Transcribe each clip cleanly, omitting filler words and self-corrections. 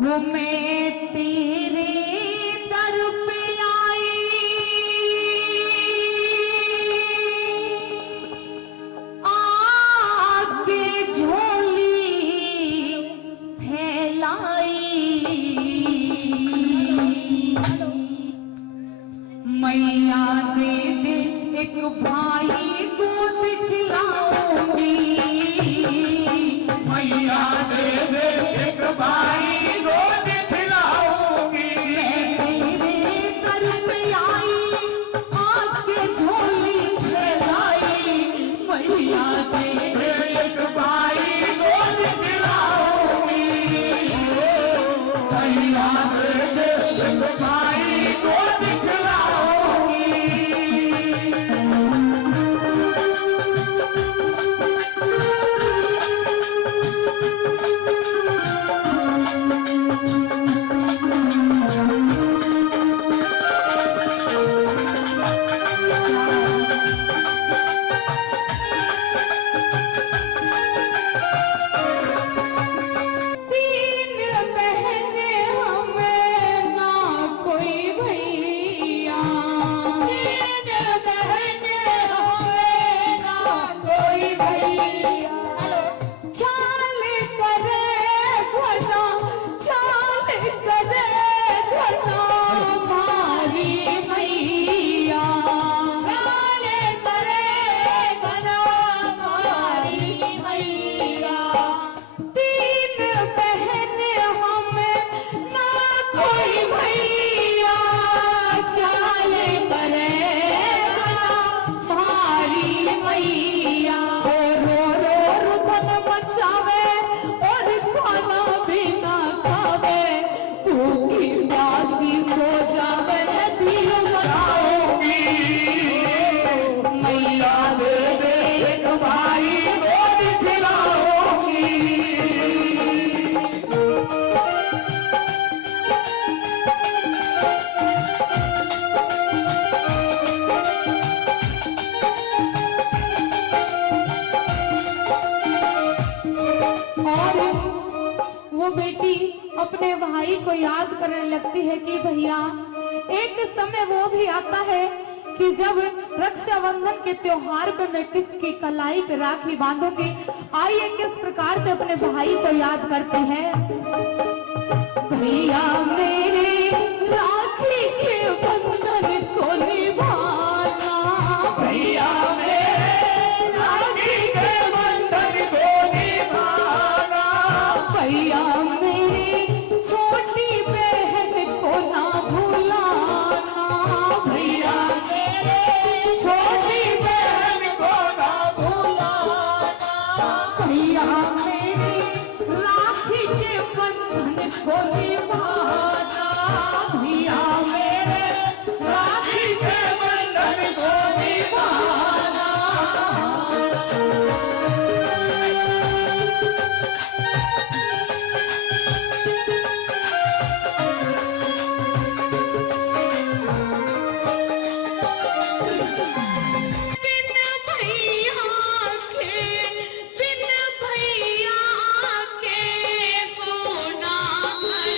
वो मैं तेरे दर पे आई, आके झोली फैलाई, मैया दे दे एक भाई को दिखलाऊंगी, मैया दे दे एक भाई को दिखलाऊंगी। मैं तेरे दर पे आई, आके झोली फैलाई, मैया दे दे एक भाई को दिखलाऊंगी। मैया दे दे एक भाई को दिखलाऊंगी। तीन बहने हमें ना कोई भैया, तीन बहने हमें ना कोई भैया, ख्याल करे घना, ख्याल करे घना भारी मैया, ख्याल करे घना भारी मैया। तीन बहने हमें ना कोई भैया, ख्याल करे भारी मैया। रो रो रुदन मचावे और खाना भी ना खावे, भूखी प्यासी सो जावे दिल बनाऊंगी, मैया दे दे एक भाई को दिखलाऊंगी। और वो बेटी अपने भाई को याद करने लगती है कि भैया एक समय वो भी आता है कि जब रक्षाबंधन के त्योहार पर मैं किसकी कलाई पे राखी बांधूंगी। आइए किस प्रकार से अपने भाई को याद करते हैं। भैया मेरे राखी के बंधन को निभाना, भैया मेरे राखी के बंधन को निभाना। भैया मेरी छोटी बहन को ना भुलाना, भैया मेरे छोटी बहन को ना भुलाना। भैया मेरी राखी के बंधन को निभाना, भैया मेरे राखी के बंधन को निभाना। बिन भैया के सोना घर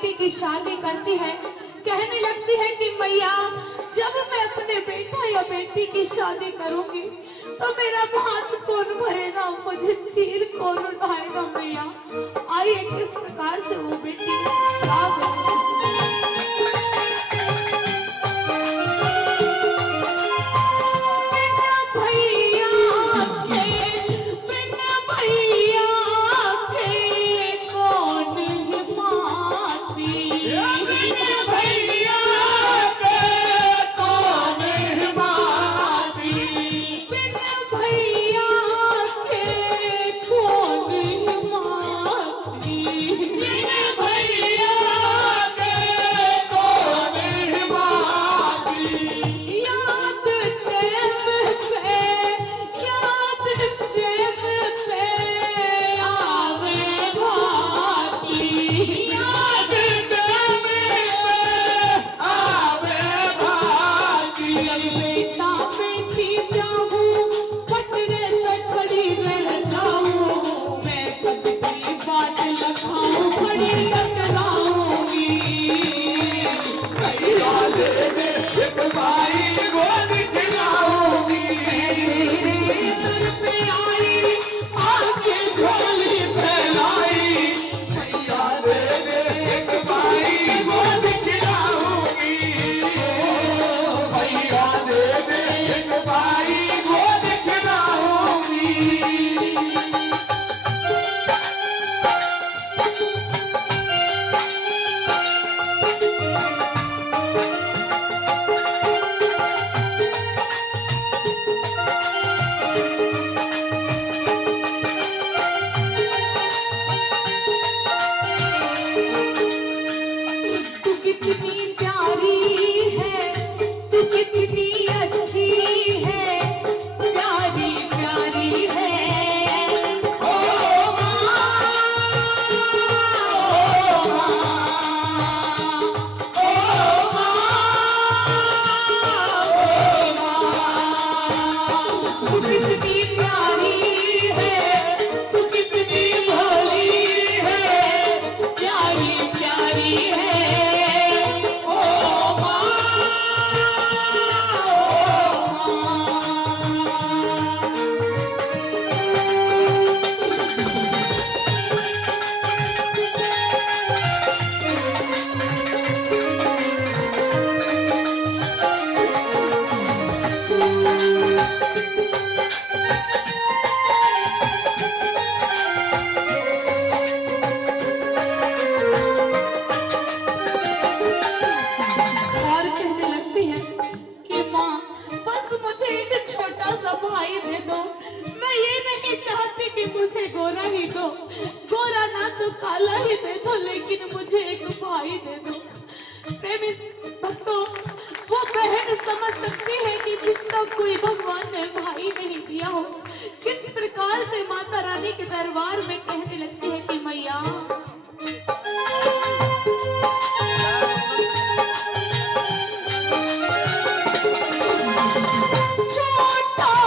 बेटी की शादी करती है, कहने लगती है कि मैया जब मैं अपने बेटा या बेटी की शादी करूंगी तो मेरा भात कौन भरेगा, मुझे चीर कौन उठाएगा मैया। आइए किस प्रकार से वो बेटी काला ही दे दो, लेकिन मुझे एक भाई दे दो। प्रेमी भक्तों, वो बहन समझ सकती है कि जिसका कोई भगवान ने भाई नहीं दिया हो, किस प्रकार से माता रानी के दरबार में कहने लगती है कि मैया छोटा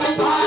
भाई